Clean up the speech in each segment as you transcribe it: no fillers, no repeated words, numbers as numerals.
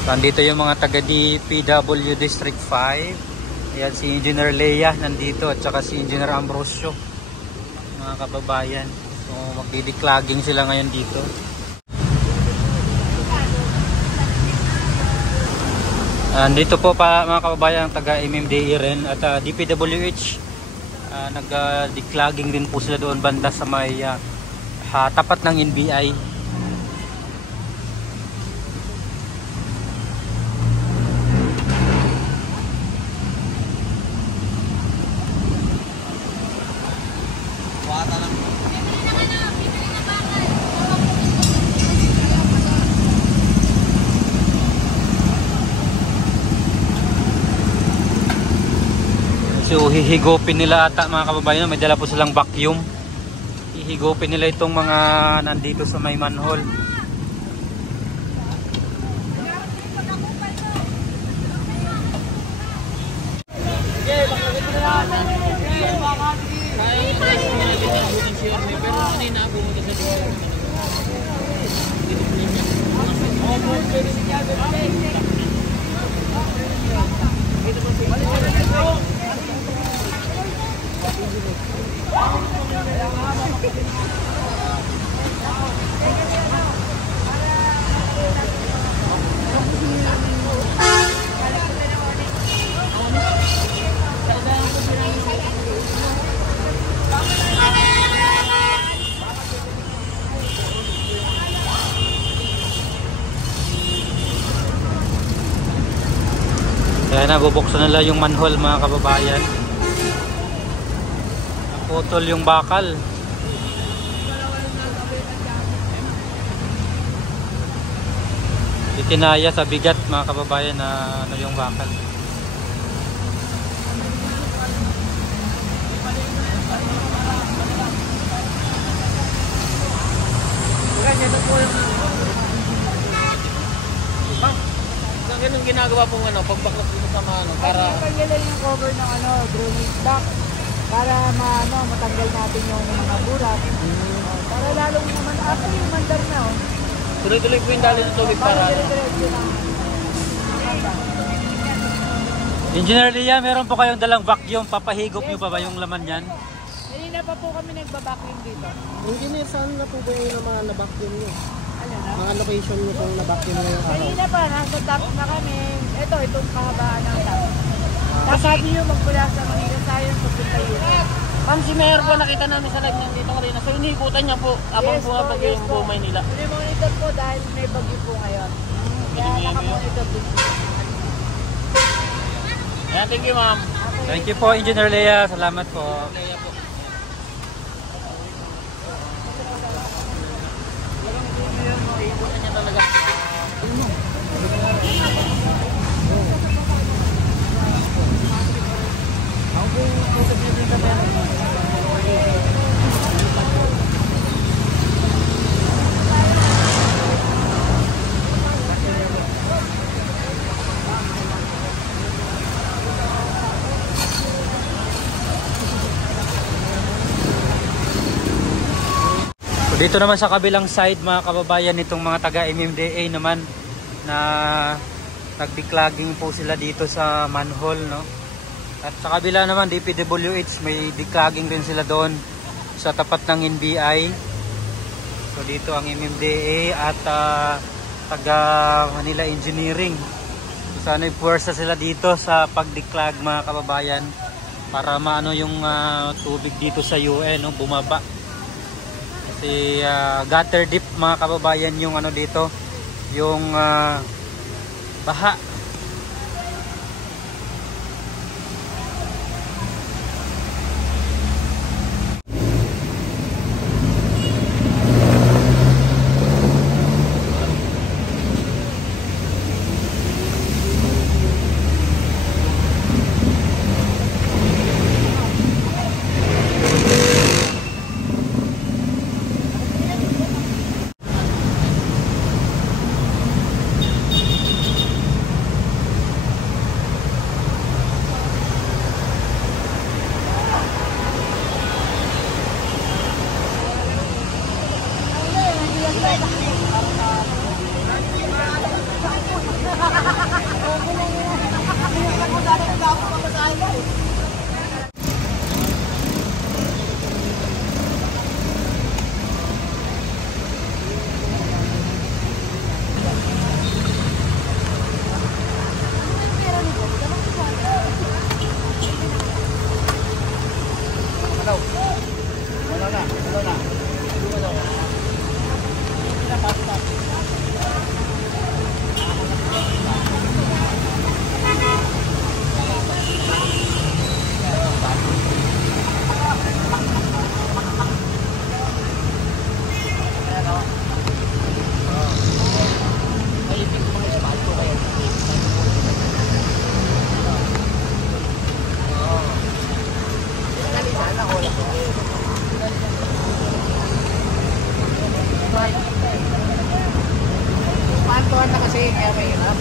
Nandito yung mga taga DPW District 5. Ayan si Engineer Lea nandito at saka si Engineer Ambrosio, mga kababayan. So magdi-declogging sila ngayon dito. Dito po pa mga kababayan taga MMDA rin at DPWH. Nag-declogging din po sila doon banda sa may tapat ng NBI. So hihigupin nila ata mga kababayan, may dala po silang vacuum. Hihigupin nila itong mga nandito sa may manhole. Kaya nabubuksan nila yung manhole mga kababayan. Naputol yung bakal. Itinaya sa bigat mga kababayan na ano yung bakal. Ganun ginagawa pong pagbaklas dito sa mga para tanggalin yung cover ng drainage duct para matanggal natin yung mga burak. Para lalong naman after yung mandar na tuloy-tuloy po yung dali ng tubig para Engineer Lea, meron po kayong dalang vacuum, papahigop nyo pa ba yung laman yan? Kanina pa po kami nagbabacuum dito. Engineer, saan na po ba yung mga na-vacuum nyo? Mga location nyo kung na-vacuum na yung araw? Kanina pa, nasa top na kami. Itong kahabaan ng top. Sabi nyo magmula sa Manila Science pupunta yun. Ma'am, si Mayor po nakita namin sa live nandito kanina. So inikutan niya po abang bumabag yung Bumay nila. Monitor po dahil may bagyo po ngayon. Kaya nakamonitor din po. Ayan, thank you ma'am. Thank you po Engineer Lea, salamat po. Dito naman sa kabilang side mga kababayan nitong mga taga MMDA naman na nag-declogging po sila dito sa manhole, no? At sa kabila naman DPWH may declogging rin sila doon sa tapat ng NBI. So dito ang MMDA at taga Manila Engineering. So, sana ipuwersa sila dito sa pag-declog mga kababayan para maano yung tubig dito sa UN, no? Bumaba. Kasi gutter deep mga kababayan yung dito, yung baha. Pantuan na kasi kaya may hirap.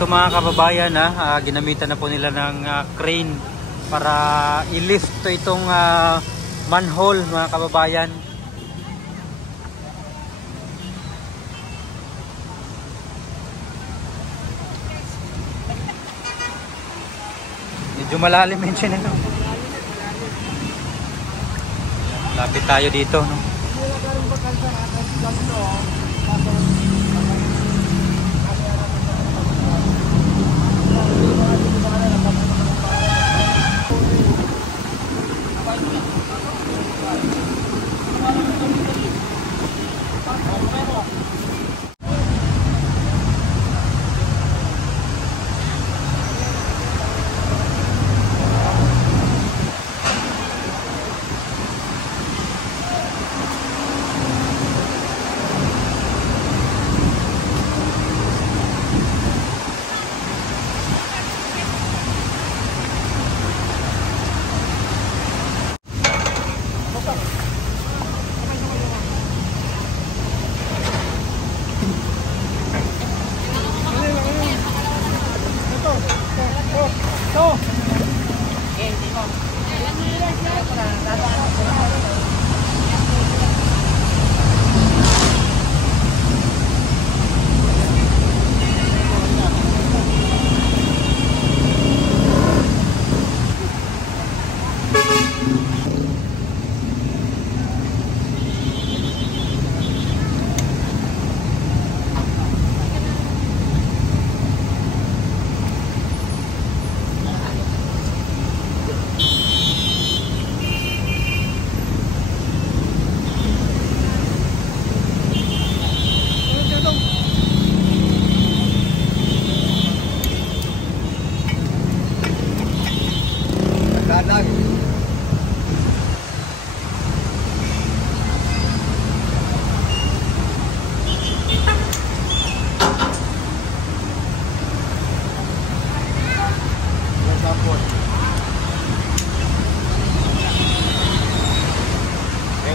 Ito mga kababayan, ginamitan na po nila ng crane para i-lift itong manhole mga kababayan. Medyo malalim yun siya nito. Lapit tayo dito, no?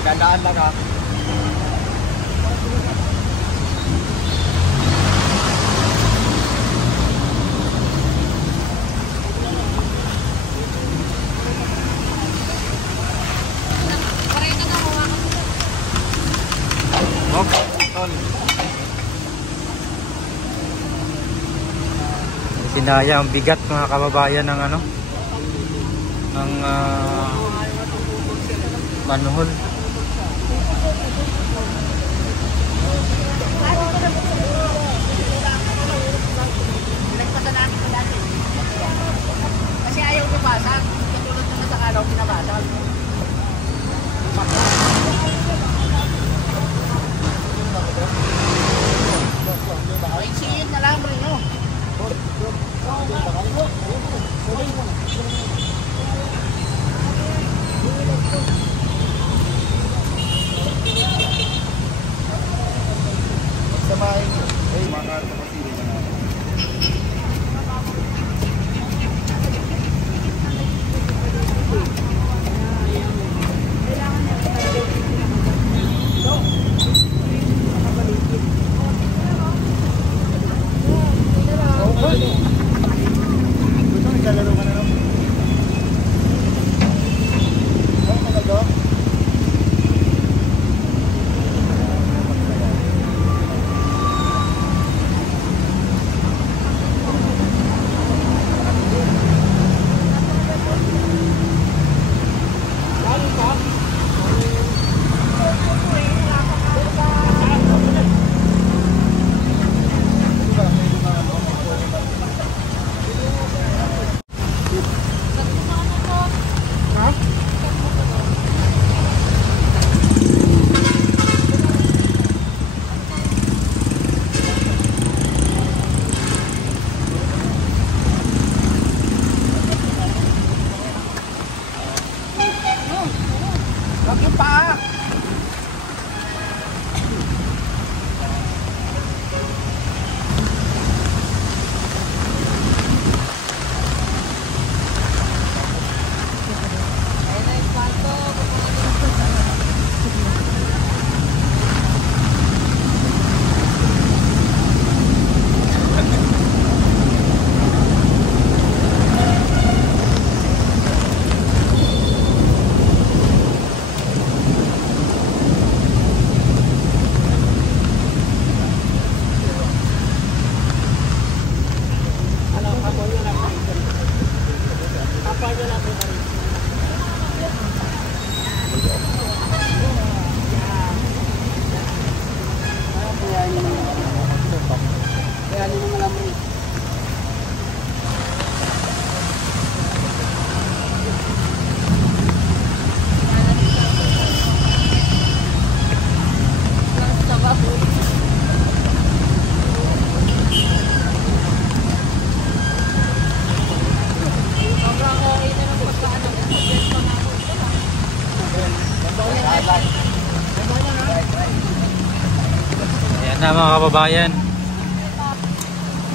Dandaan lang ha. Sinaya ang bigat mga kababayan ng ano, ng manhole. Kasi ayaw nabasag. Katulad naman sa kalaw pinabasag. Ay, siyot na lang rin nyo. Yan na mga kababayan.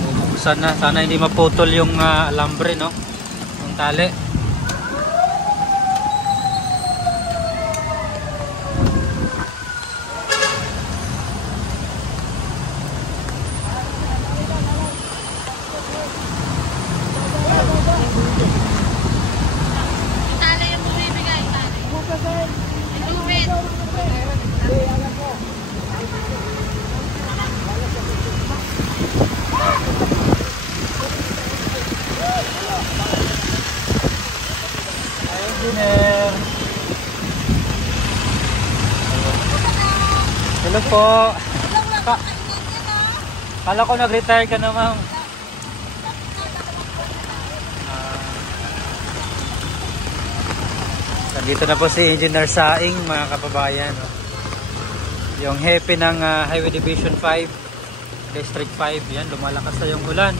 Bubuksan na. Sana hindi maputol yung alambre, no? Yung tali. Engineer. Hello po. Kala ko nag-retire ka na, ma'am. Nandito na po si Engineer Saing, mga kababayan. Yung hepe ng Highway Division 5, District 5. Yan, lumalakas na yung ulan.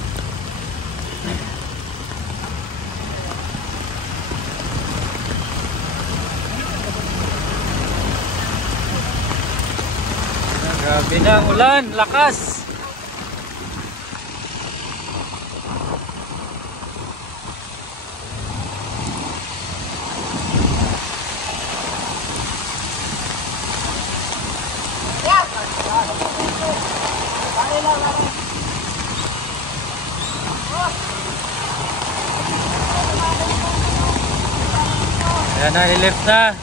Grabe na ang ulan, lakas. Ayan na, i-lift na.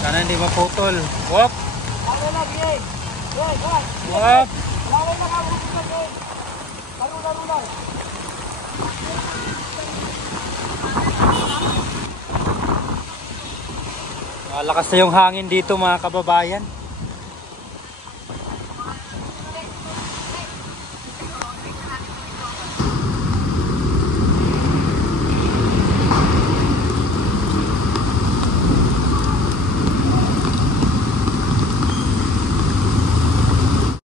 Sana hindi maputol. Whoop! Whoop! Malakas na yung hangin dito mga kababayan.